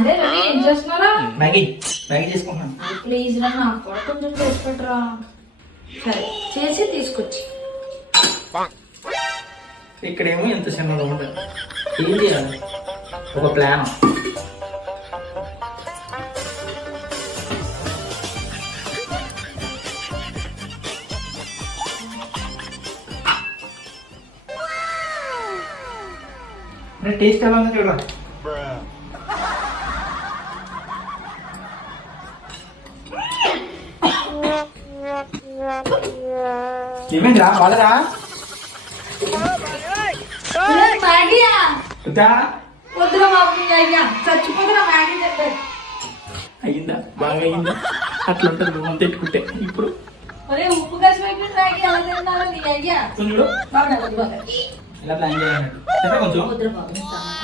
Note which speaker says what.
Speaker 1: అదే రవి ఏం చేస్తున్నారా?
Speaker 2: మ్యాగీ మ్యాగీ చేసుకుంటున్నాను
Speaker 1: ప్లీజ్ రా నాకు కూడా కొంచెం చేసి పెట్టరా. సరే చేసి తీసుకొచ్చి.
Speaker 2: ఇక్కడేమో ఎంత చిన్నగా ఉంటుంది ఏం చేయాలి? ఒక ప్లాన్. టేస్ట్ ఎలా ఉంది చూడ.
Speaker 1: మ్యాగీ తింటే
Speaker 2: అయ్యిందా? బాగా అయ్యిందా? అట్లా ఉంటుంది నువ్వు తెట్టుకుంటే ఇప్పుడు?
Speaker 1: ఉప్పు ఎలా
Speaker 2: ప్లాన్ చేయాలి? కొంచెం.